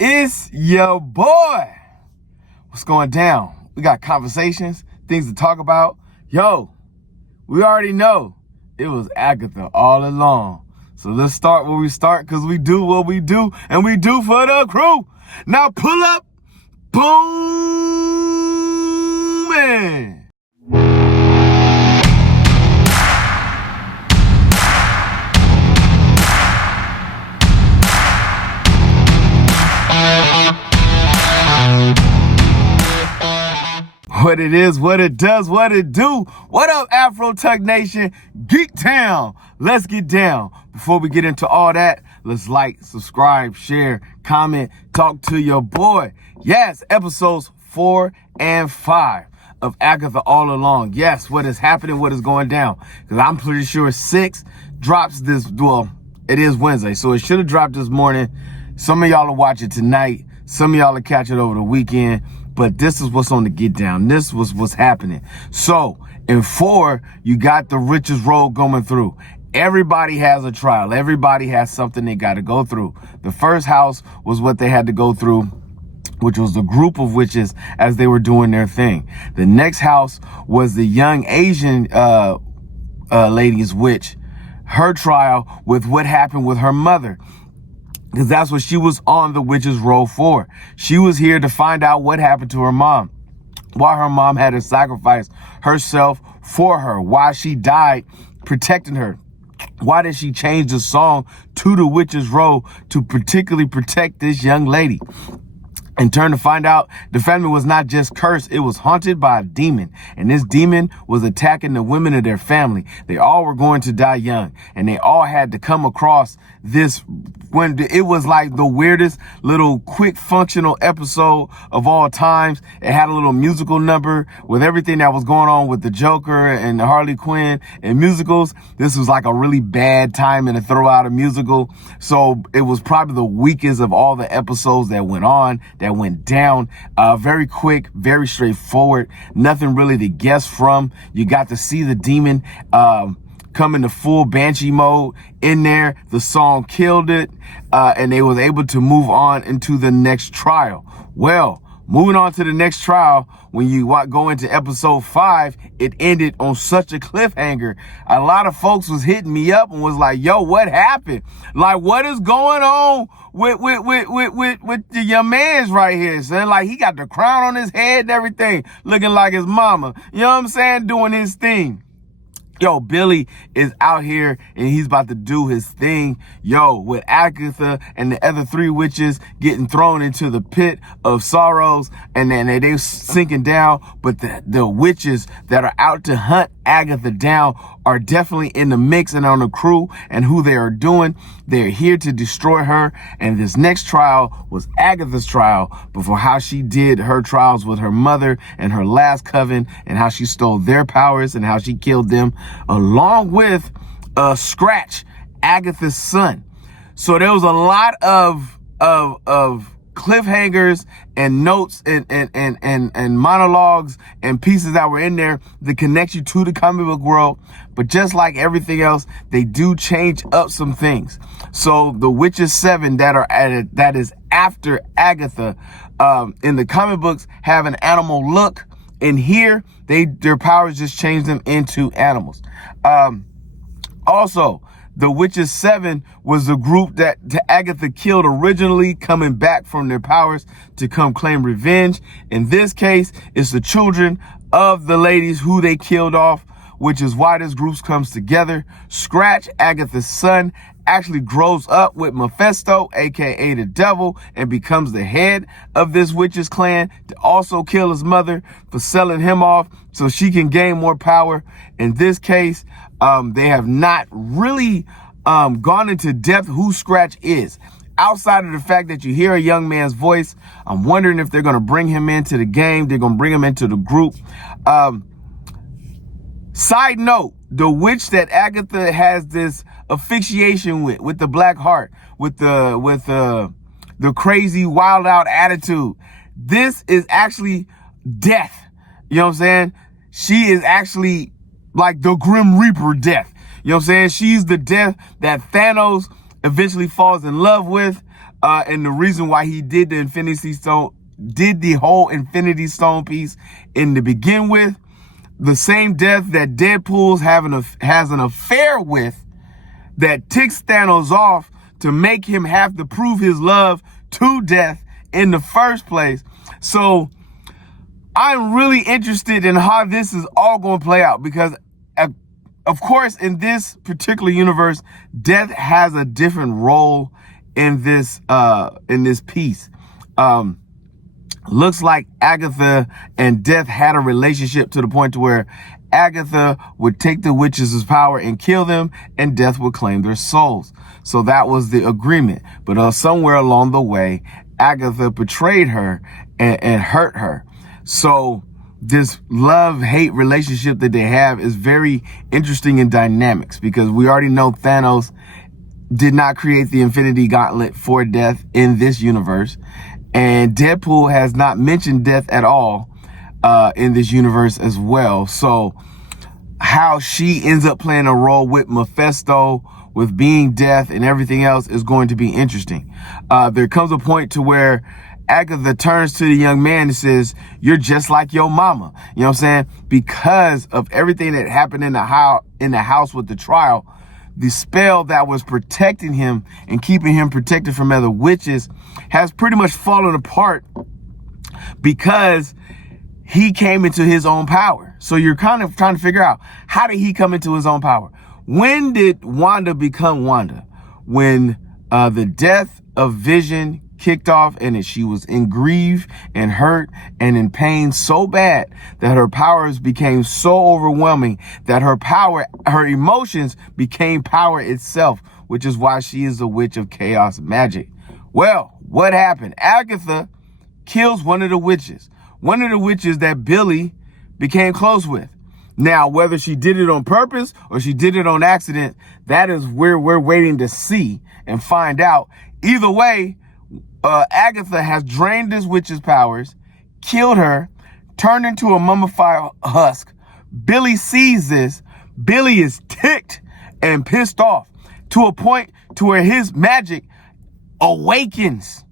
It's your boy. What's going down? We got conversations, things to talk about. Yo, we already know it was Agatha all along. So let's start where we start, because we do what we do, and we do for the crew. Now pull up, boom, man. What it is, what it does, what it do. What up, Afro Tech Nation, Geek Town? Let's get down. Before we get into all that, let's like, subscribe, share, comment, talk to your boy. Yes, episodes 4 and 5 of Agatha All Along. Yes, what is happening, what is going down. Because I'm pretty sure 6 drops this, well, it is Wednesday, so it should have dropped this morning. Some of y'all will watch it tonight. Some of y'all will catch it over the weekend. But this is what's on the get down. This was what's happening. So in 4, you got the witches roll going through. Everybody has a trial. Everybody has something they got to go through. The first house was what they had to go through, which was the group of witches as they were doing their thing. The next house was the young Asian lady's witch, her trial with what happened with her mother. Because that's what she was on the witch's roll for. She was here to find out what happened to her mom, why her mom had to sacrifice herself for her, why she died protecting her. Why did she change the song to the witch's roll to particularly protect this young lady? And turn to find out, the family was not just cursed, it was haunted by a demon. And this demon was attacking the women of their family. They all were going to die young. And they all had to come across this, when it was like the weirdest little quick functional episode of all times. It had a little musical number with everything that was going on with the Joker and the Harley Quinn and musicals. This was like a really bad time to throw out a musical. So it was probably the weakest of all the episodes that went on, that went down. Very quick, very straightforward, nothing really to guess from. You got to see the demon come into full banshee mode in there. The song killed it, and they was able to move on into the next trial. Well, moving on to the next trial, when you go into episode 5, it ended on such a cliffhanger. A lot of folks was hitting me up and was like, yo, what happened? Like, what is going on with your man's right here, son? Like, he got the crown on his head and everything, looking like his mama. You know what I'm saying? Doing his thing. Yo, Billy is out here and he's about to do his thing. Yo, with Agatha and the other 3 witches getting thrown into the pit of sorrows, and then they sinking down. But the witches that are out to hunt Agatha down are definitely in the mix and on the crew, and who they are doing. They're here to destroy her. And this next trial was Agatha's trial, before how she did her trials with her mother and her last coven, and how she stole their powers and how she killed them, along with Scratch, Agatha's son. So there was a lot of cliffhangers and notes and monologues and pieces that were in there to connect you to the comic book world. But just like everything else, they do change up some things. So the Witches 7 that is after Agatha in the comic books have an animal look. In here, their powers just change them into animals. Also, the Witches 7 was the group that Agatha killed originally, coming back from their powers to come claim revenge. In this case, it's the children of the ladies who they killed off, which is why this group comes together. Scratch, Agatha's son, actually grows up with Mephisto, aka the devil, and becomes the head of this witches clan to also kill his mother for selling him off so she can gain more power. In this case, they have not really gone into depth who Scratch is. Outside of the fact that you hear a young man's voice, I'm wondering if they're going to bring him into the game. They're going to bring him into the group. Side note, the witch that Agatha has this asphyxiation with the black heart, with the crazy wild out attitude, this is actually death. You know what I'm saying? She is actually like the Grim Reaper death. You know what I'm saying? She's the death that Thanos eventually falls in love with. And the reason why he did the whole Infinity Stone piece in to begin with, the same death that Deadpool's has an affair with, that ticks Thanos off to make him have to prove his love to death in the first place. So I'm really interested in how this is all going to play out, because of course, in this particular universe, death has a different role in this piece. Looks like Agatha and Death had a relationship to the point to where Agatha would take the witches' power and kill them, and Death would claim their souls. So that was the agreement. But somewhere along the way, Agatha betrayed her and hurt her. So this love-hate relationship that they have is very interesting in dynamics, because we already know Thanos did not create the Infinity Gauntlet for Death in this universe. And Deadpool has not mentioned Death at all in this universe as well. So how she ends up playing a role with Mephisto, with being Death and everything else, is going to be interesting. There comes a point to where Agatha turns to the young man and says, "You're just like your mama." You know what I'm saying? Because of everything that happened in the house with the trial, the spell that was protecting him and keeping him protected from other witches has pretty much fallen apart, because he came into his own power. So you're kind of trying to figure out, how did he come into his own power? When did Wanda become Wanda? When the death of Vision kicked off, and she was in grief and hurt and in pain so bad that her powers became so overwhelming that her emotions became power itself, which is why she is the witch of chaos magic. Well, what happened? Agatha kills one of the witches that Billy became close with. Now, whether she did it on purpose or she did it on accident, that is where we're waiting to see and find out. Either way, Agatha has drained this witch's powers, killed her, turned into a mummified husk. Billy sees this. Billy is ticked and pissed off to a point to where his magic awakens.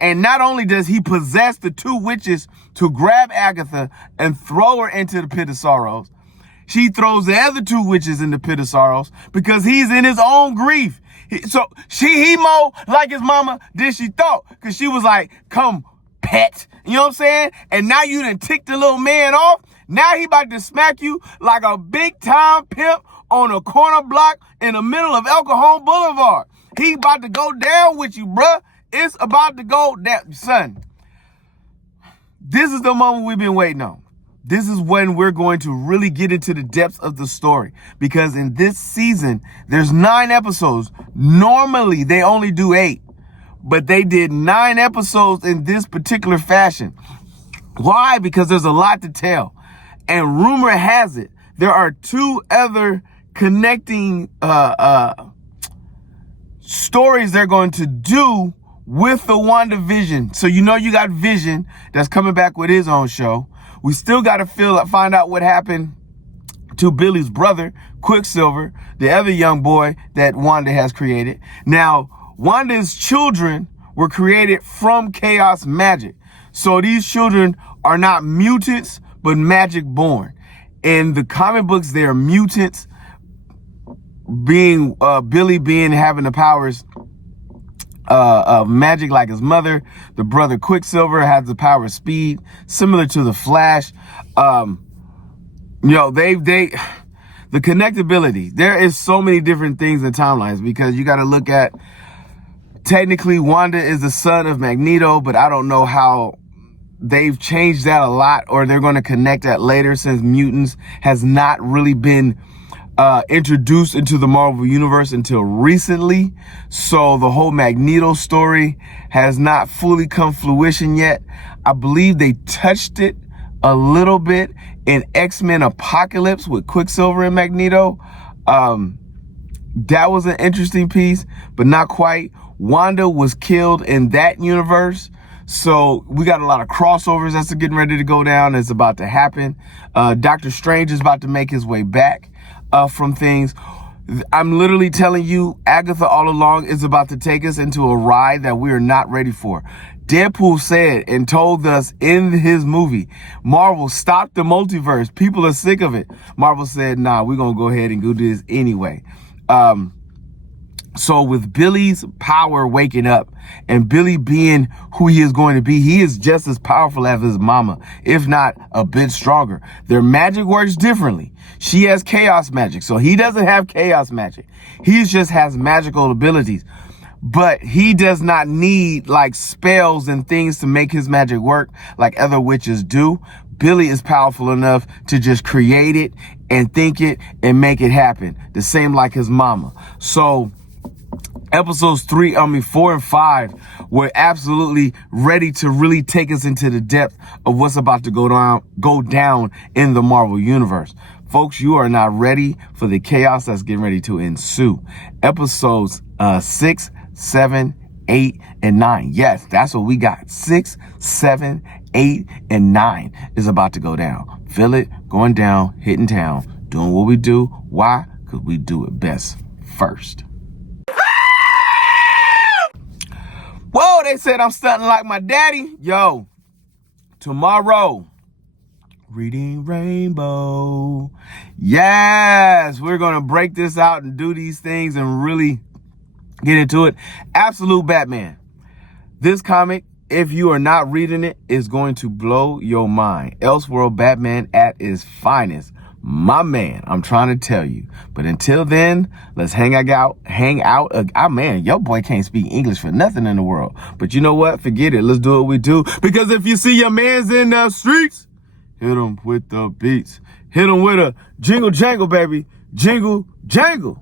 And not only does he possess the two witches to grab Agatha and throw her into the pit of sorrows, she throws the other two witches in the pit of sorrows because he's in his own grief. He more like his mama than she thought, because she was like, "Come, pet." You know what I'm saying? And now you done ticked the little man off. Now he about to smack you like a big time pimp on a corner block in the middle of El Cajon Boulevard. He about to go down with you, bruh. It's about to go down. Son, this is the moment we've been waiting on. This is when we're going to really get into the depths of the story, because in this season, there's 9 episodes. Normally, they only do 8, but they did 9 episodes in this particular fashion. Why? Because there's a lot to tell. And rumor has it, there are 2 other connecting stories they're going to do with the WandaVision. So you know you got Vision that's coming back with his own show. We still got to find out what happened to Billy's brother, Quicksilver, the other young boy that Wanda has created. Now, Wanda's children were created from chaos magic. So these children are not mutants, but magic born. In the comic books, they are mutants, being Billy having the powers of magic like his mother. The brother Quicksilver has the power of speed, similar to the Flash. The connectability. There is so many different things in timelines, because you got to look at, technically Wanda is the son of Magneto, but I don't know how they've changed that a lot, or they're going to connect that later, since mutants has not really been introduced into the Marvel Universe until recently. So the whole Magneto story has not fully come fruition yet. I believe they touched it a little bit in X-Men Apocalypse with Quicksilver and Magneto. That was an interesting piece, but not quite. Wanda was killed in that universe. So we got a lot of crossovers that's getting ready to go down. It's about to happen. Doctor Strange is about to make his way back from things. I'm literally telling you, Agatha All Along is about to take us into a ride that we are not ready for. Deadpool said and told us in his movie, Marvel, stop the multiverse. People are sick of it. Marvel said, nah, we're going to go ahead and do this anyway. So with Billy's power waking up and Billy being who he is going to be, he is just as powerful as his mama, if not a bit stronger. Their magic works differently. She has chaos magic, so he doesn't have chaos magic. He just has magical abilities. But he does not need like spells and things to make his magic work like other witches do. Billy is powerful enough to just create it and think it and make it happen. The same like his mama. So episodes 4 and 5 were absolutely ready to really take us into the depth of what's about to go down in the Marvel universe. Folks, you are not ready for the chaos that's getting ready to ensue. Episodes 6, 7, 8, and 9. Yes, that's what we got. 6, 7, 8, and 9 is about to go down. Feel it going down, hitting town, doing what we do. Why? Because we do it best first. Whoa, they said I'm stunting like my daddy. Yo, tomorrow, Reading Rainbow. Yes, we're going to break this out and do these things and really get into it. Absolute Batman. This comic, if you are not reading it, is going to blow your mind. Elseworld Batman at his finest. My man, I'm trying to tell you. But until then, let's hang out. Man, your boy can't speak English for nothing in the world. But you know what? Forget it. Let's do what we do. Because if you see your mans in the streets, hit them with the beats. Hit them with a jingle jangle, baby. Jingle jangle.